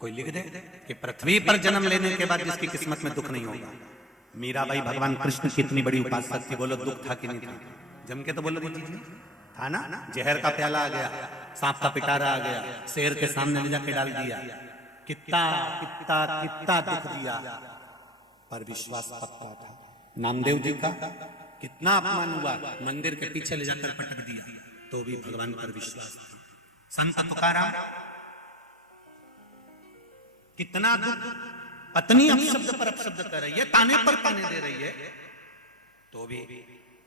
कोई लिख दे कि पृथ्वी पर जन्म लेने के बाद जिसकी किस्मत में दुख नहीं होगा। मीराबाई भगवान कृष्ण की इतनी बड़ी उपासक थी, बोलो दुख था कि नहीं था? जम के तो बोलो दीजिए, था ना? जहर का प्याला आ गया, सांप का पिटारा आ गया, शेर के सामने ले जाके डाल दिया, कितना कितना कितना दुख दिया, पर विश्वास पक्का था। नामदेव जी का कितना अपमान हुआ, मंदिर के पीछे ले जाकर पटक दिया, तो भी भगवान पर विश्वास था। संत तुकाराम कितना दुख, पत्नी अपशब्द पर अपशब्द कर रही है, ताने पर ताने दे रही है, तो भी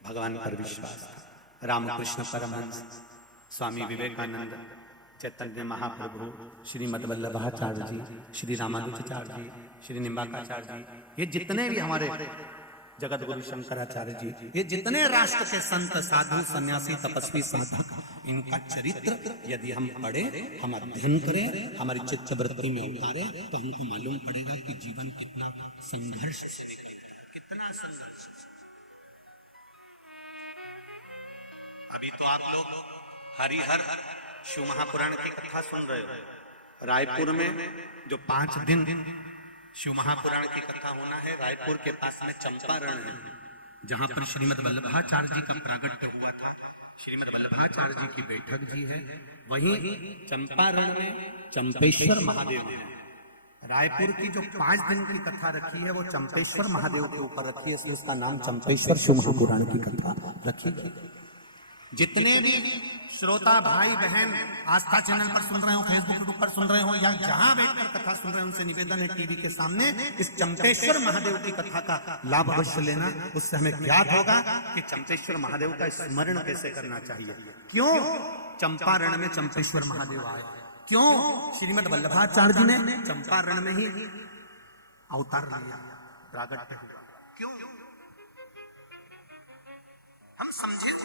भगवान पर विश्वास था। रामकृष्ण परमहंस, स्वामी विवेकानंद, चैतन्य महाप्रभु, श्रीमद वल्लभाचार्य जी, श्री रामानुजाचार्य जी, श्री निम्बाकाचार्य जी, ये जितने भी हमारे जगत गुरु शंकराचार्य जी, ये जितने राष्ट्र के संत, साधु, सन्यासी, तपस्वी, साधक, इनका चरित्र यदि हम पढ़े, हम अध्ययन करें, हमारी चित्त वृत्ति में उतारे, तो हमको मालूम पड़ेगा कि जीवन कितना संघर्ष से निकलेगा, कितना संघर्ष। अभी तो आप लोग हरिहर शिव महापुराण की कथा सुन रहे हो। रायपुर में जो 5 दिन शिव महापुराण की कथा होना है, रायपुर के पास में चंपारण है, जहां पर श्रीमद वल्लभाचार्य जी का प्रागट्य हुआ था, श्रीमद वल्लभाचार्य जी की बैठक जी है। वहीं चंपारण में चंपेश्वर महादेव है। रायपुर की जो 5 दिन की कथा रखी है, वो चंपेश्वर महादेव के ऊपर रखी है, इसलिए इसका नाम चंपेश्वर शिव महापुराण की कथा रखी है। जितने भी श्रोता भाई बहन आस्था चैनल पर सुन रहे हो, फेसबुक पर सुन रहे हो, या जहां बैठकर कथा सुन रहे हो, उनसे निवेदन है टीवी के सामने इस चंपेश्वर महादेव की कथा का लाभ अवश्य लेना। उससे हमें ज्ञात होगा कि चंपेश्वर महादेव का स्मरण कैसे करना चाहिए। क्यों चंपारण में चंपेश्वर महादेव आए, क्यों श्रीमद वल्लभाचार्य जी ने चंपारण में ही अवतार लिया, प्रागट्य हुआ, क्यों हम समझे।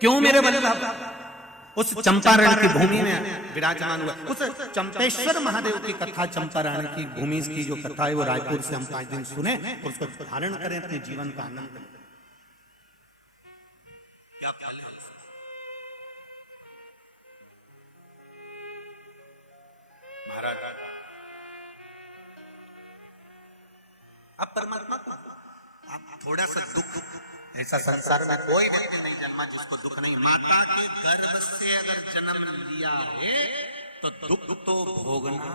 क्यों मेरे वल्लभ उस चंपारण की भूमि में विराजमान हुआ। उस चंपेश्वर महादेव की कथा, चंपारण की भूमि की जो कथा है, वो रायपुर से हम 5 दिन सुने और उसको धारण करें, अपने जीवन का आनंद लें। क्या फल है? महाराज अब परमात्मा आप थोड़ा सा दुख, ऐसा संसार में कोई नहीं जन्मा जिसको दुख नहीं। माता के गर्भ से अगर जन्म लिया है तो दुख तो भोगना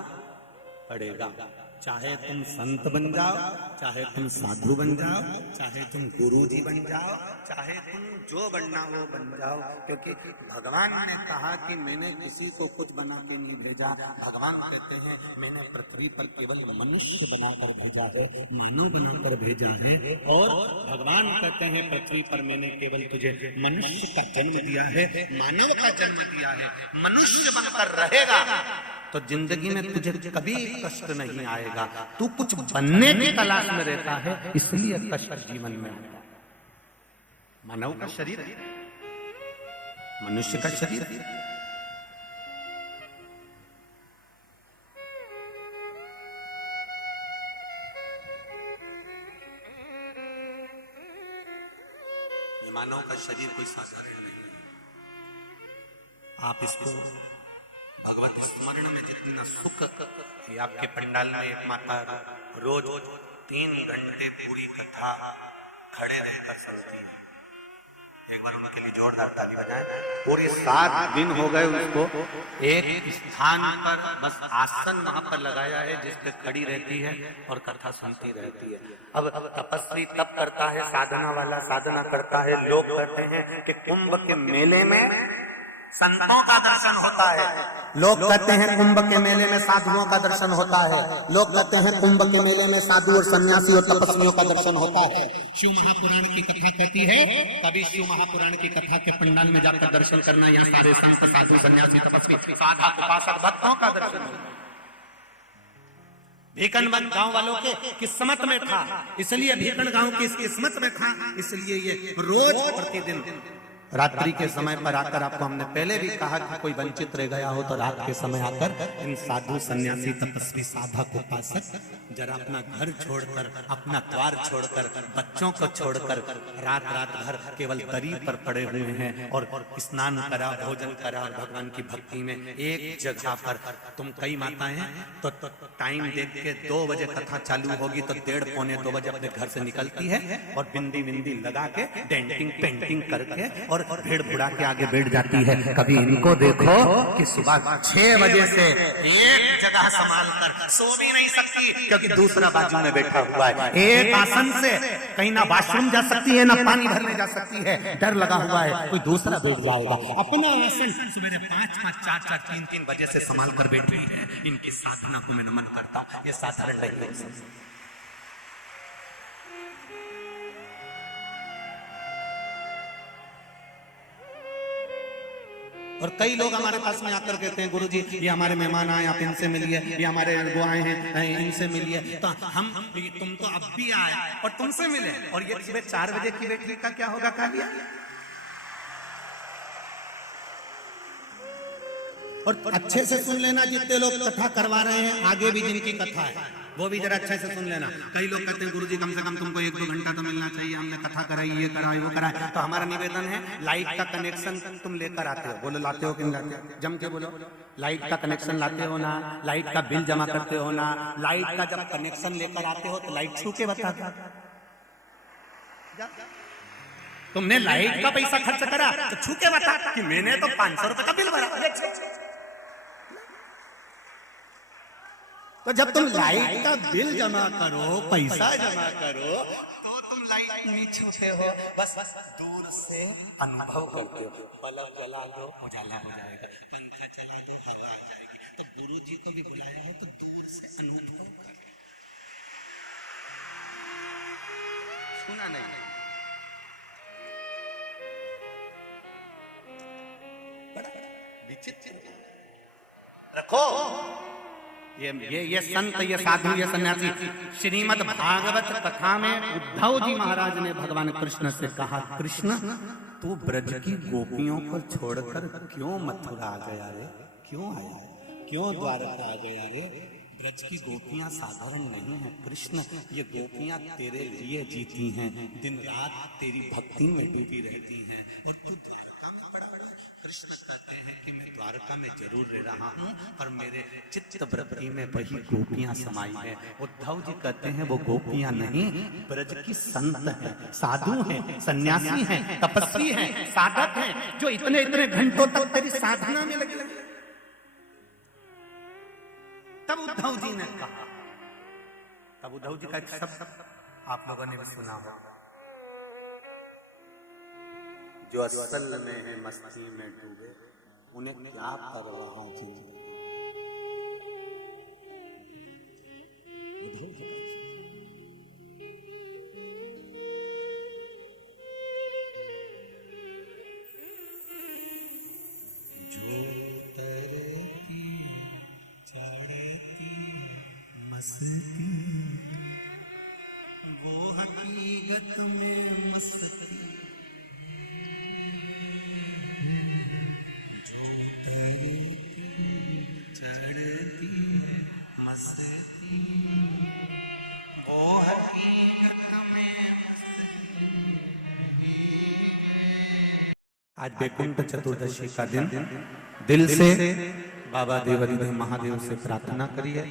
पड़ेगा। चाहे तुम संत बन जाओ, चाहे तुम साधु बन जाओ, चाहे तुम गुरुजी बन जाओ, चाहे तुम जो बनना हो बन जाओ, क्योंकि भगवान ने कहा कि मैंने किसी को कुछ बना के नहीं भेजा। भगवान कहते हैं मैंने पृथ्वी पर केवल मनुष्य बनाकर भेजा है, मानव बनाकर भेजा है। और भगवान कहते हैं पृथ्वी पर मैंने केवल तुझे मनुष्य का जन्म दिया है, मानव का जन्म दिया है। मनुष्य बनकर रहेगा तो जिंदगी में तुझे कभी कष्ट नहीं आएगा। तू कुछ बनने की तलाश में रहता है, इसलिए कष्ट जीवन में आता है। मानव का शरीर, मनुष्य का शरीर, ये मानव का शरीर कोई साधारण नहीं। आप इसको भगवत स्मरण में जितना सुख है, आपके पंडाल में एक माता रोज 3 घंटे पूरी कथा खड़े रहकर सुनती है। एक बार उनके लिए जोरदार ताली बजाएं। और ये 7 दिन हो गए उसको एक स्थान पर बस आसन वहां पर लगाया है, जिस पे खड़ी रहती है और कथा सुनती रहती है। अब तपस्वी तप करता है, साधना वाला साधना करता है। लोग कहते हैं कि कुंभ के मेले में संतों का दर्शन होता है, लोग कहते हैं कुंभ के मेले में साधुओं का दर्शन होता है, लोग कहते हैं कुंभ के मेले में साधु और सन्यासी और तपस्वियों का दर्शन होता है। शिव महापुराण की कथा कहती है कभी शिव महापुराण की कथा के पंडाल में जाकर दर्शन करना, यहाँ सारे संत, साधु, सन्यासी, तपस्वी, साधक, उपासक, भक्तों का दर्शन होता है। भीकनगंज गांव वालों के किस्मत में था, इसलिए भीकन गांव की किस्मत में था, इसलिए ये रोज प्रतिदिन रात्रि के समय पर आकर, आपको हमने पहले भी कहा कि कोई वंचित रह गया हो तो रात के समय आकर इन साधु, सन्यासी, तपस्वी, साधक, उपासक जरा अपना घर छोड़कर, अपना द्वार छोड़कर, बच्चों को छोड़कर रात रात भर केवल दरी पर पड़े हुए हैं और स्नान करा, भोजन करा और भगवान की भक्ति में एक जगह पर तुम कई माताएं हैं तो टाइम देख के 2 बजे कथा चालू होगी तो 1:30 पौने 2 बजे अपने घर से निकलती है और बिंदी बिंदी लगा के डेंटिंग पेंटिंग करके और भीड़ भुड़ा के आगे बैठ जाती है। कभी इनको देखो कि सुबह 6 बजे से एक जगह संभाल कर सो भी नहीं सकती क्योंकि दूसरा बाजू में बैठा हुआ है। एक आसन से कहीं ना वॉशरूम जा सकती है ना पानी भरने जा सकती है, डर लगा हुआ है कोई दूसरा बैठ जाएगा। अपना आसन सवेरे 5-5, 4-4, 3-3 बजे से संभाल कर बैठी है। इनकी साधना को मैं नमन करता हूं, ये साधारण नहीं है। और कई लोग हमारे पास में आकर कहते हैं गुरुजी ये हमारे मेहमान आए, आप इनसे मिलिए, ये हमारे वो आए हैं इनसे मिलिए। तो हम तुम तो अब भी आए और तुमसे मिले और ये सुबह 4 बजे की बैठने का क्या होगा कालिया? और अच्छे से सुन लेना, जितने लोग कथा करवा रहे हैं आगे भी जिनकी कथा है वो भी जरा अच्छे से सुन लेना। कई लोग कहते हैं गुरुजी कम से कम तुमको 1-2 घंटा तो मिलना चाहिए, हमने कथा कराई, ये कराई वो कराई। तो हमारा निवेदन है लाइट का कनेक्शन तुम लेकर आते हो, बोलो लाते हो कि नहीं लाते हो? जम के बोलो, लाइट का कनेक्शन लाते हो ना, लाइट का बिल जमा करते हो ना। लाइट का जब कनेक्शन लेकर आते हो तो लाइट छू के बता दो, तुमने लाइट का पैसा खर्च करा तो छू के बता कि मैंने तो 500 रुपए का बिल भरा। तो जब तुम लाइट का बिल जमा करो, पैसा जमा करो, तो तुम लाइट नहीं छूते हो, बस दूर से अनुभव करते हो। बल्ब जला दो उजाला हो जाएगा, पंखा चला दो हवा आ जाएगी। तो गुरु जी को भी बुलाया है तो दूर से अनुभव कर, सुना नहीं? बड़ा विचित्र रखो। ये संत, ये साधु, ये सन्यासी। श्रीमद् भागवत कथा में उद्धव जी महाराज ने भगवान कृष्ण से कहा, कृष्ण तू ब्रज की गोपियों को छोड़कर क्यों मथुरा आ गया रे? क्यों आया? क्यों द्वारका आ गया रे? ब्रज की गोपियां साधारण नहीं है कृष्ण, ये गोपियां तेरे लिए जीती हैं, दिन रात तेरी भक्ति में डूबी रहती हैं। कृष्ण कहते हैं कि मैं द्वारका में जरूर रह रहा हूँ पर मेरे चित्त वृत्ति में वही गोपियां समाई है। उद्धव जी कहते हैं वो गोपियां नहीं, ब्रज की संत हैं, साधु हैं, सन्यासी हैं, तपस्वी हैं, साधक हैं, जो इतने इतने घंटों तक तेरी साधना में लगे। तब उद्धव जी ने कहा, तब उद्धव जी का एक शब्द आप लोगों ने भी सुना होगा, जो असल में है मस्ती में डूबे उन्हें क्या परवाह जिंदगी। जो तरती चढ़ती मस्ती वो हकीकत में मस्ती। आज वैकुंठ चतुर्दशी का दिन, दिल से बाबा देवाधिदेव महादेव से प्रार्थना करिए,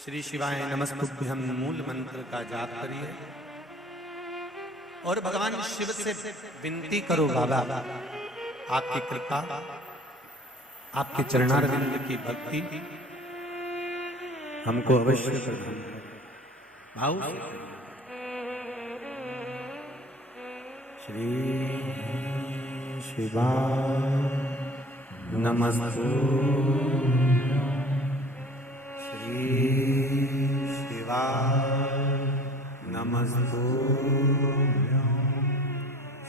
श्री शिवाय नमस्तुभ्यम मूल मंत्र का जाप करिए और भगवान शिव से विनती करो, बाबा आपकी कृपा, आपके चरणारविंद की भक्ति हमको अवश्य प्रदान करें। भाव से श्री शिवाय नमस्तुभ्यं, श्री शिवाय नमस्तुभ्यं,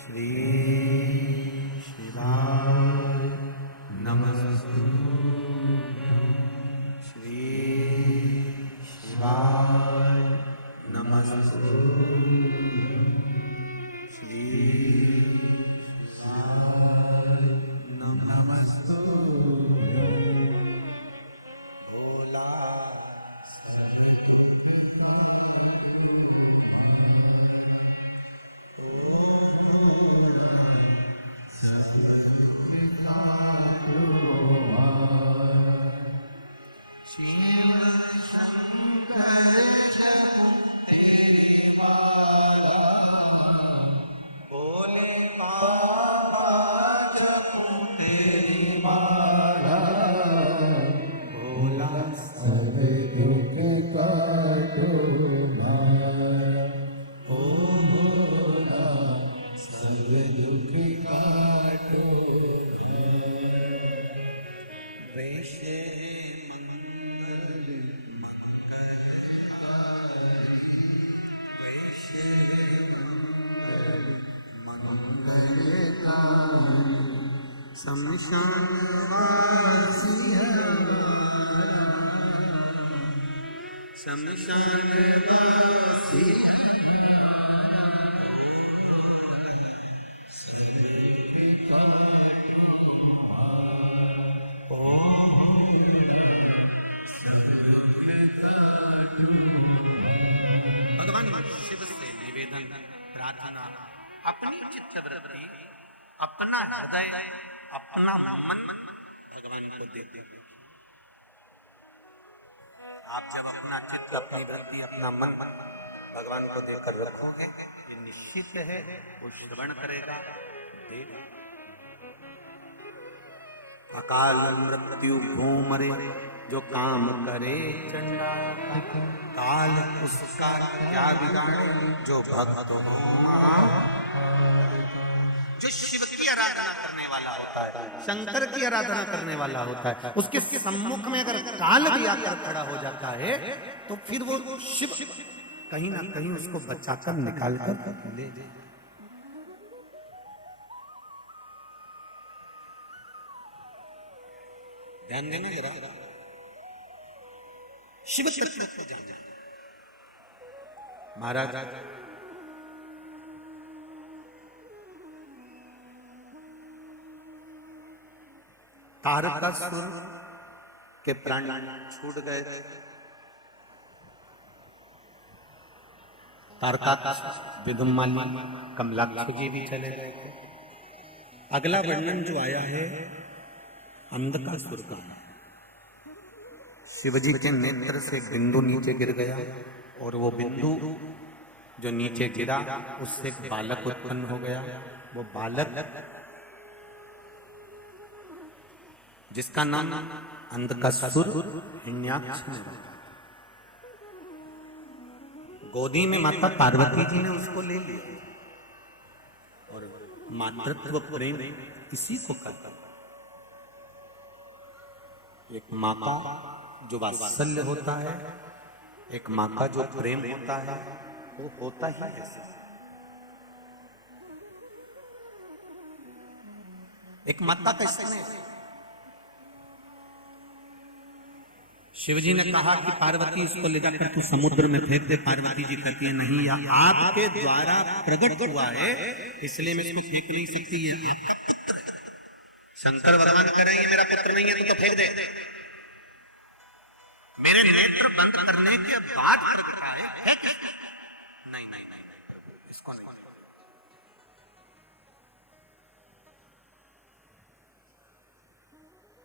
श्री शिवाय नमस्तुभ्यं, श्री शिवाय नमस्तुभ्यं, श्री नमस्तुभ्यं। भोला मारा, भोला सब दुख काटो मारा, ओ भोला सब दुख काटो है। वैसे शमशान वासी हमारा, शमशान वासी भगवान शिव से निवेदन प्रार्थना, अपनी चित्तवृत्ति, अपना हृदय, अपना मन भगवान को दे दे। आप जब अपना चित्त, अपनी वृत्ति, अपना मन भगवान को देकर रखोगे, ये निश्चित है वो श्रवण करेगा, देगा। अकाल मृत्यु घूमरे जो काम करे चंडा, काल उसका क्या बिगाड़े जो भक्त हो। जो शिव की आराधना करने वाला होता है, शंकर की आराधना करने वाला होता है, उसके सम्मुख में अगर काल भी आकर खड़ा हो जाता है तो फिर वो शिव कहीं ना कहीं उसको बचाकर निकाल कर ले जाए। ध्यान देना जरा, शिव तत्व को जाना। महाराज तारकासुर के प्राण छूट गए थे। तारकासुर, विदुमाली, कमलाक्ष जी भी चले गए थे। अगला वर्णन जो आया है अंधकासुर का, शिवजी के नेत्र से एक बिंदु नीचे गिर गया और वो बिंदु जो नीचे गिरा उससे एक बालक उत्पन्न हो गया। वो बालक जिसका नाम अंधकासुर हिरण्याक्ष ने रखा। गोदी में माता पार्वती जी ने उसको ले लिया और मातृत्व प्रेम इसी को कहता है। एक माँ का जो वात्सल्य होता है, एक माँ का जो प्रेम होता है, वो होता ही ऐसे। एक माता का स्नेह। शिवजी ने कहा कि पार्वती इसको ले जाकर तू समुद्र में फेंक दे। पार्वती जी कहती है नहीं, यह आपके द्वारा प्रकट हुआ है इसलिए मैं इसको फेंक नहीं सकती। ये शंकर भगवान कह रहे हैं ये मेरा पुत्र नहीं है तो फेंक दे। मेरे नेत्र बंद करने के बाद प्रकट है, नहीं नहीं नहीं इसको नहीं।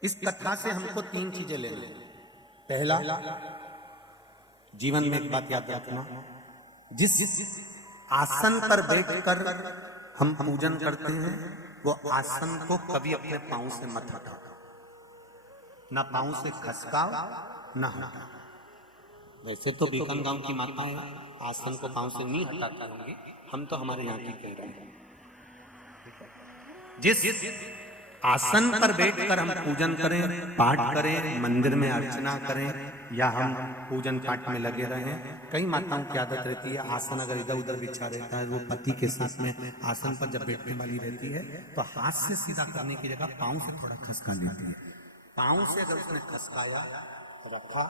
इस कथा से हमको तीन चीजें लेनी है। पहला, जीवन में एक बात याद रखना, जिस आसन पर बैठकर हम पूजन करते हैं वो आसन को कभी अपने पांव से मत हटाओ, ना पांव से खसकाओ ना हटाओ। वैसे तो बीकान गांव की माताएं आसन को पांव से नहीं हटाती होंगी, हम तो हमारे यहाँ की कह रहे हैं। जिस आसन पर बैठकर हम पूजन करें, पाठ करें, मंदिर में अर्चना करें या हम पूजन पाठ में लगे रहें। कई माताओं की आदत रहती है आसन अगर इधर उधर बिछा रहता है, वो पति के साथ में आसन पर जब बैठने वाली रहती है तो हाथ से सीधा करने की जगह पांव से थोड़ा खसका लेती है। पांव से अगर उसने खसकाया रखा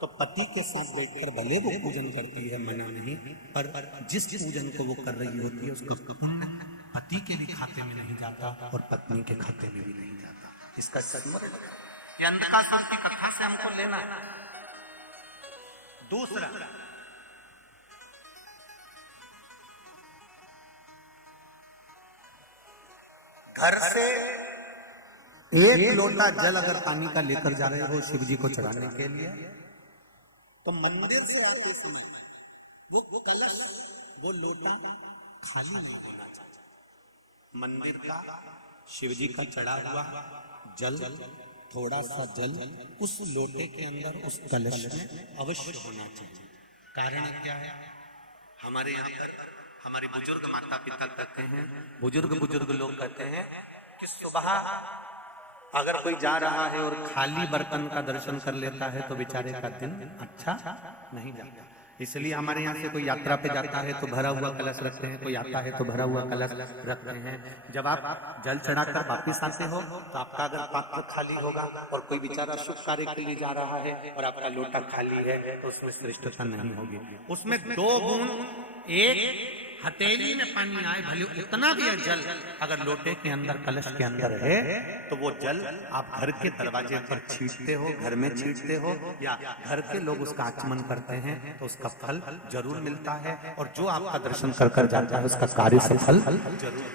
तो पति के साथ बैठकर भले वो पूजन करती है, मना नहीं, पर जिस पूजन को वो कर रही होती है उसका पुण्य पति के भी खाते में नहीं जाता और पत्नी के खाते में भी नहीं जाता। इसका स्मरण ये अंधकासुर की कथा से हमको लेना है। दूसरा, घर से एक लोटा जल अगर पानी का लेकर जा रहे हो शिव जी को चढ़ाने के लिए, तो मंदिर से आते समय वो कलश, वो लोटा खाली नहीं होना चाहिए। मंदिर का शिव जी का चढ़ा हुआ जल, थोड़ा सा जल उस लोटे के अंदर, उस कलश में अवश्य होना चाहिए। कारण क्या है? हमारे यहाँ पर हमारे बुजुर्ग माता पिता कहते हैं, बुजुर्ग लोग कहते हैं कि सुबह अगर कोई जा रहा है और खाली बर्तन का दर्शन कर लेता है तो बेचारे का दिन अच्छा नहीं जाता। इसलिए हमारे यहाँ से कोई यात्रा पे जाता है तो भरा हुआ कलश रखते हैं, कोई आता है तो भरा हुआ कलश रखते हैं। जब आप जल चढ़ाकर वापिस आते हो तो आपका अगर पात्र खाली होगा और कोई बेचारा शुभ कार्य के लिए जा रहा है और आपका लोटा खाली है तो उसमें श्रेष्ठता नहीं होगी। उसमें 2 बूंद एक हथेली में पानी आए, भले इतना भी है जल, अगर लोटे के अंदर कलश के अंदर है तो वो जल आप घर के दरवाजे पर छींटते हो, घर में छींटते हो या घर के लोग उसका आचमन करते हैं तो उसका फल जरूर मिलता है। और जो आपका दर्शन कर कर जाता है उसका कार्य सफल जरूर।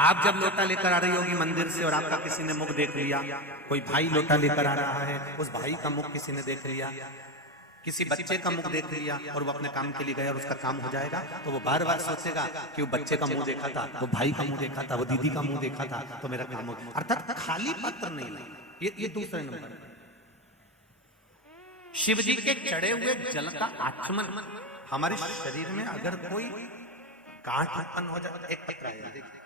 आप जब लोटा लेकर आ रही होगी मंदिर से और आपका किसी ने मुख देख लिया, कोई भाई लोटा लेकर आ रहा है, उस भाई का मुख किसी ने देख लिया, किसी बच्चे का मुख देख लिया और वो अपने काम के लिए गया और उसका काम हो जाएगा, तो वो बार बार सोचेगा कि वो बच्चे का मुंह देखा था, वो भाई का मुंह देखा था, वो दीदी का मुंह देखा था, तो मेरा काम हो गया। अर्थात खाली पात्र नहीं, ये दूसरे नंबर। शिव जी के चढ़े हुए जल का आचमन, हमारे शरीर में अगर कोई गांठ उत्पन्न हो जाए, एक खतरा है। देखिए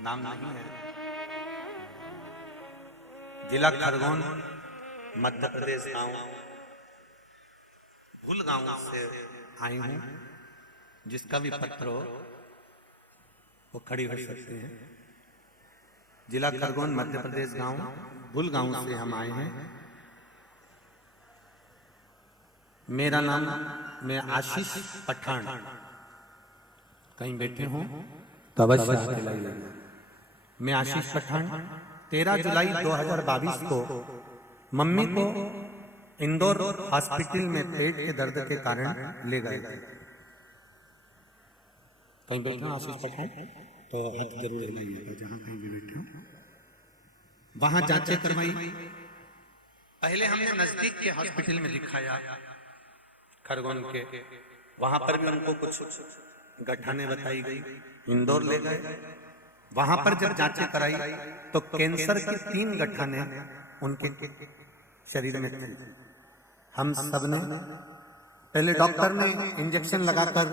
नाम नहीं है। जिला खरगोन, मध्य प्रदेश, गांव भूल गांव से आई हूं। जिसका भी पत्र हो वो खड़ी हो सकते हैं। जिला खरगोन, मध्य प्रदेश, गांव भूल गांव से हम आए हैं। मेरा नाम, मैं आशीष पठान। कहीं बैठे हो तो अवश्य हाथ हिलाइए। मैं आशीष पठान 13 जुलाई 2022 को मम्मी को इंदौर हॉस्पिटल में पेट के दर्द के कारण ले गए थे। कहीं बैठे हो आशीष पठान तो हाथ जरूर हिलाइएगा जहां कहीं भी बैठे हो। वहां जांचें करवाई। पहले हमने नजदीक के हॉस्पिटल में दिखाया खरगोन के, वहां पर भी उनको कुछ गठाने बताई गई। इंदौर ले गए, वहां पर जब जांचें कराई तो कैंसर की 3 गठाने उनके शरीर में थी। हम सब ने पहले डॉक्टर ने इंजेक्शन लगाकर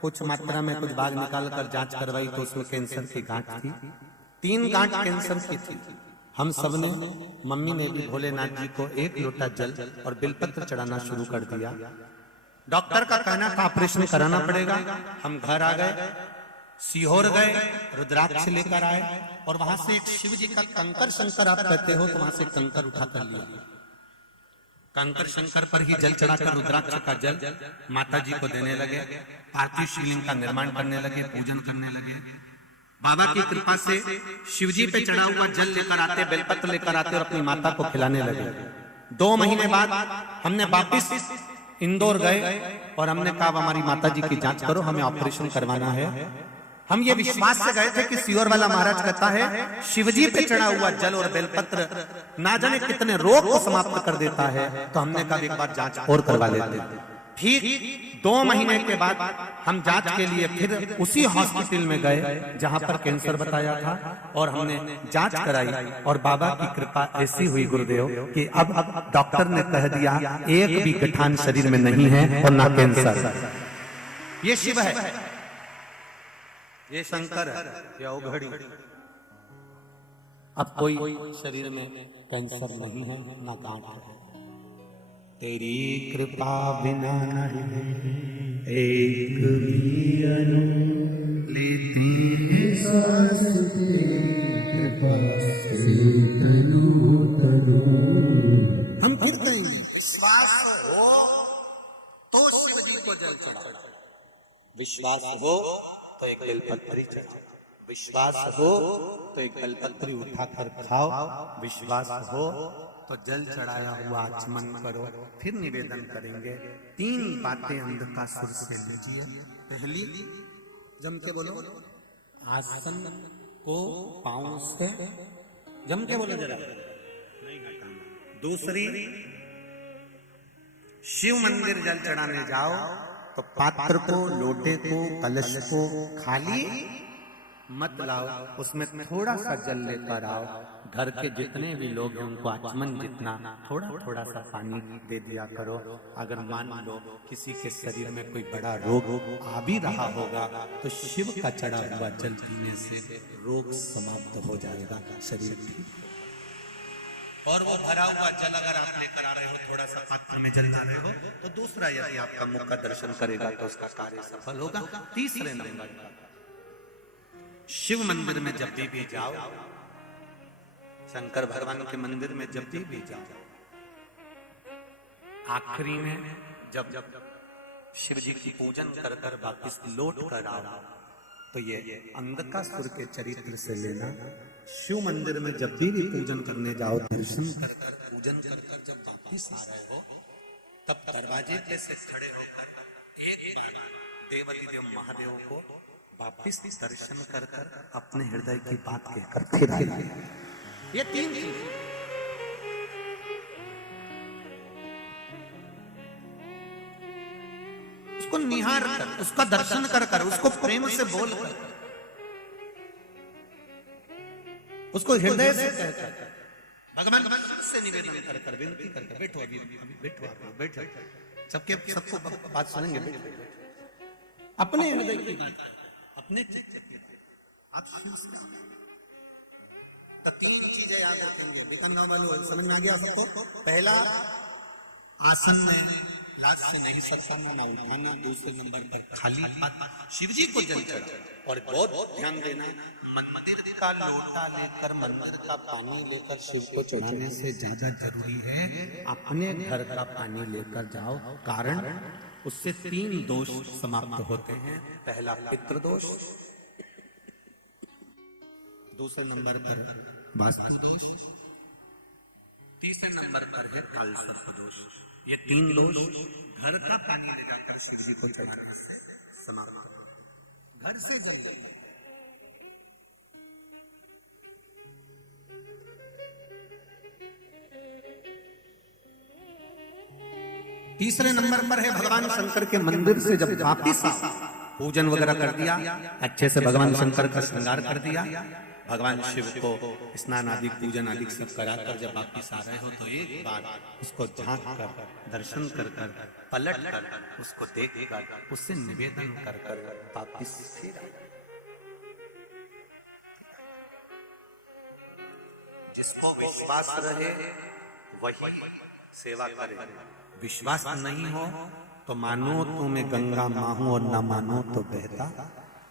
कुछ मात्रा में कुछ भाग निकाल कर जांच करवाई तो उसमें कैंसर की गांठ थी। 3 गांठ कैंसर की थी। हम सब ने, मम्मी ने भी भोलेनाथ जी को 1 लोटा जल और बेलपत्र चढ़ाना शुरू कर दिया। डॉक्टर का कहना था ऑपरेशन कराना पड़ेगा। हम घर आ गए, सीहोर गए, रुद्राक्ष लेकर आए और वहां से एक शिव जी का कंकर शंकर आप कहते हो तो वहां से कंकर उठा कर लिया। कंकर शंकर पर ही जल चढ़ाकर रुद्राक्ष का जल माता जी को देने लगे। पार्थिव शिवलिंग का निर्माण करने लगे, पूजन करने लगे। बाबा की कृपा से शिव जी पे चढ़ा हुआ जल लेकर आते, बेलपत्र लेकर आते और अपनी माता को खिलाने लगे। 2 महीने बाद हमने वापिस इंदौर गए और हमने कहा हमारी माता जी की जांच करो, हमें ऑपरेशन करवाना है। हम ये विश्वास से गए थे कि सीहोर वाला महाराज कहता है शिवजी पे चढ़ा हुआ जल और बेलपत्र ना जाने कितने रोग को समाप्त कर देता है, तो हमने कहा एक बार जांच और करवा लेते। ठीक 2 महीने के बाद हम जांच के लिए फिर उसी हॉस्पिटल में गए जहां पर कैंसर बताया था, और हमने जांच कराई, और बाबा की कृपा ऐसी हुई गुरुदेव कि अब डॉक्टर ने कह दिया एक भी गठान शरीर में नहीं है और ना कैंसर। ये शिव है, ये शंकर है, ये अवघड़ी। अब कोई शरीर में कैंसर नहीं है, ना गांठ है। तेरी कृपा बिना नहीं एक भी अनु लेती है सांस, कृपा से तनु तनु। हम फिर कहेंगे विश्वास हो तो शिव जी को जल चढ़ाओ, विश्वास हो तो एक बेलपत्री चढ़ाओ, विश्वास हो तो एक बेलपत्री उठाकर खाओ, विश्वास हो तो जल चढ़ाया हुआ आचमन करो। फिर निवेदन करेंगे 3 बातें अंधकासुर से लीजिए। पहली, जम के बोलो, आसन को पांव से जम के बोलो जरा, नहीं हटाना। दूसरी, शिव मंदिर जल चढ़ाने जाओ तो पात्र को, लोटे को, कलश को खाली मत लाओ, उसमें थोड़ा सा जल लेकर आओ। घर के जितने भी लोग हैं उनको आचमन जितना थोड़ा थोड़ा सा पानी दे दिया करो। अगर मान लो किसी के शरीर में कोई बड़ा रोग आ भी रहा होगा तो शिव का चढ़ा हुआ जल पीने से रोग समाप्त हो जाएगा, शरीर ठीक। और वो भरा हुआ जल अगर आप लेकर आ रहे हो, थोड़ा सा पात्र में जल ला रहे हो, तो दूसरा यदि आपका मुख का दर्शन करेगा तो उसका कार्य सफल होगा। तीसरे नंबर, शिव मंदिर में जब भी जाओ, शंकर भगवान के मंदिर में जब भी जाओ, आखिरी में जब शिव जी की पूजन कर कर वापिस लौट कर आओ तो ये अंधकासुर के चरित्र से लेना। शिव मंदिर में जब भी पूजन करने जाओ, दर्शन कर कर पूजन कर कर जब वापिस आ रहे हो, तब दरवाजे पे से खड़े होकर एक देवली देव महादेव को वापिस दर्शन कर कर अपने हृदय की बात कहकर फिर आए। ये 3 चीज, उसको निहार कर, उसका दर्शन कर कर, उसको प्रेम से बोल कर, उसको हृदय से कहकर, भगवान से निवेदन कर कर, विनती कर कर, बैठो अभी, बैठो बैठो, सबको बात सुनेंगे, अपने हृदय की बात, अपने आप तीन चीजें याद रखेंगे। बेतन वालों समझ में आ गया सबको? पहला, आसन लात से नहीं सरकाना ना उठाना। दूसरे नंबर पर खाली हाथ शिव जी को जल चढ़ाओ। और बहुत ध्यान देना, मंदिर का लोटा लेकर, मंदिर का पानी लेकर शिव को चढ़ाने से ज्यादा जरूरी है अपने घर का पानी लेकर जाओ। कारण उससे 3 दोष समाप्त होते हैं। पहला पितृदोष, दूसरे नंबर पर वास्तु दोष, तीसरे नंबर पर है काल सर्प दोष। ये 3 दोष घर का पानी ले जाकर शिव जी को चढ़ाने से समाप्त होते। घर से जल, तीसरे नंबर पर है भगवान शंकर के मंदिर से जब वापिस पूजन वगैरह कर दिया, अच्छे से भगवान शंकर का श्रृंगार कर दिया, भगवान शिव को स्नान आदि पूजन आदि सब कराकर जब वापिस आ रहे हो तो एक बार उसको झांक कर, दर्शन कर कर, पलट कर, उसको देख कर, उससे निवेदन कर कर वापिस फिर जिसको विश्वास रहे वही सेवा करे। विश्वास नहीं हो तो मानो तो मैं गंगा माँ हूं और न मानो तो बहता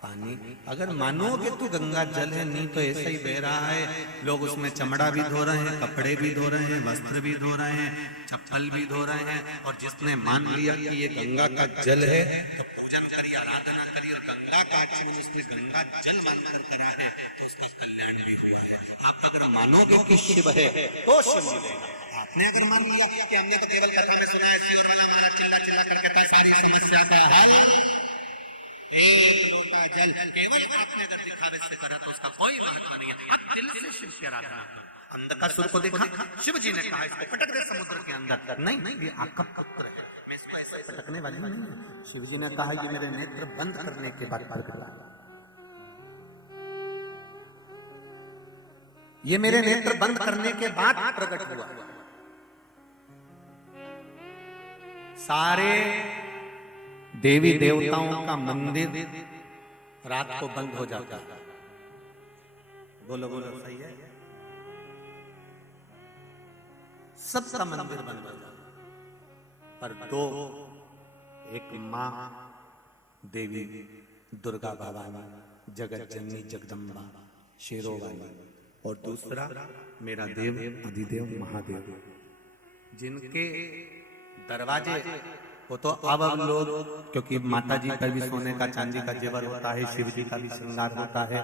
पानी। अगर मानोगे तो गंगा जल है, नहीं तो ऐसा ही बह रहा है। लोग उसमें चमड़ा भी धो रहे हैं, कपड़े भी धो रहे हैं, वस्त्र भी धो रहे हैं, चप्पल भी धो रहे हैं। और जिसने मान लिया कि ये गंगा का जल है तो पूजन करिए, आराधना करिए, और गंगा का आचमन उसने गंगा जल मानकर करा है तो उसका कल्याण भी हुआ है। आप अगर मानोगे कि शिव है तो शिव मिलेगा। आपने अगर मान लिया कि हमने तो केवल कथा में सुना है, शिव और वाला चिल्ला चिल्ला कर कहता है सारी समस्या का हल, एक लोटा जल केवल आपने अगर दिखावे से करा तो उसका कोई महत्व नहीं है। दिल से शिव की आराधना करो। अंधकासुर को देखा, शिव जी ने कहा इसको पटक दे समुद्र के अंदर। नहीं, ये आपका पुत्र है, मैं इसको ऐसे पटकने वाली नहीं है। शिव जी ने कहा ये मेरे नेत्र बंद करने के बाद प्रकट हुआ, ये मेरे नेत्र बंद करने के बाद प्रकट हुआ। सारे देवी देवताओं का मंदिर रात को बंद हो जाता है। बोलो बोलो सही है। सबका मंदिर बंद हो जाता, पर दो, एक मां देवी दुर्गा भवानी जगत जननी जगदम्बा शेरों वाली, और दूसरा मेरा देव अधिदेव महादेव, जिनके दरवाजे वो तो अब लोग, क्योंकि माता जी का भी सोने का चांदी का जेवर होता है, शिव जी का भी श्रृंगार होता है,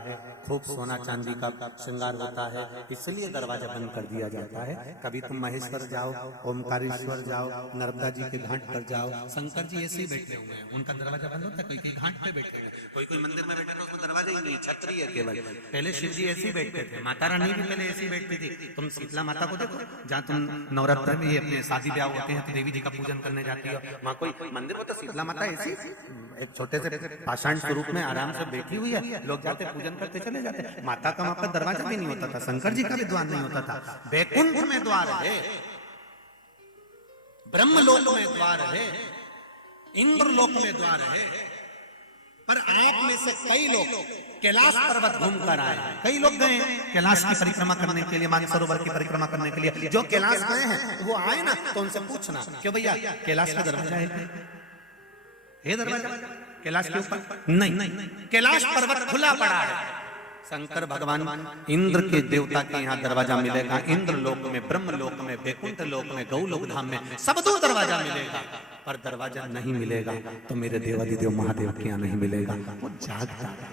खूब सोना चांदी का श्रृंगार होता है, इसलिए दरवाजा बंद कर दिया जाता है। कभी तुम महेश्वर जाओ, ओमकारेश्वर जाओ, नर्मदा जी के घाट पर जाओ, शंकर जी ऐसे ही बैठे हुए हैं, उनका दरवाजा बंद होता है। कोई कोई घाट पे बैठे हैं, कोई कोई मंदिर में बैठे तो उसमें दरवाजा ही नहीं, छतरी है केवल। पहले शिव जी ऐसे ही बैठते थे, माता रानी भी पहले ऐसी बैठती थी। तुम शीतला माता को देखो, जहाँ तुम नवरात्र में अपने शादी ब्याह होते हैं तो देवी जी का पूजन करने जाती है, कोई मंदिर में तो शीतला माता ऐसी एक छोटे से पाषाण स्वरूप में आराम से बैठी हुई है, लोग जाते पूजन करते चले जाते। माता का वहां पर दरवाजा भी नहीं होता था, शंकर जी का भी द्वार नहीं होता था। वैकुंठ में द्वार है, ब्रह्मलोक में द्वार है, इंद्रलोक में द्वार है, पर आप में से कई लोग कैलाश पर्वत घूम कर आए हैं। कई लोग गए कैलाश की परिक्रमा करने के लिए, मानसरोवर की परिक्रमा करने के लिए। जो कैलाश गए हैं वो आए ना तो उनसे पूछना, क्यों भैया कैलाश का दरवाजा है? दरवाजा कैलाश के ऊपर नहीं, कैलाश पर्वत खुला पड़ा है। शंकर भगवान इंद्र के देवता के यहाँ दरवाजा मिलेगा, इंद्र लोक में, ब्रह्म लोक में, वैकुंठ लोक में, गौलोक धाम में, सब दो दरवाजा मिलेगा, पर दरवाजा नहीं मिलेगा तो मेरे देवाधिदेव महादेव के यहाँ नहीं मिलेगा। वो जागता है।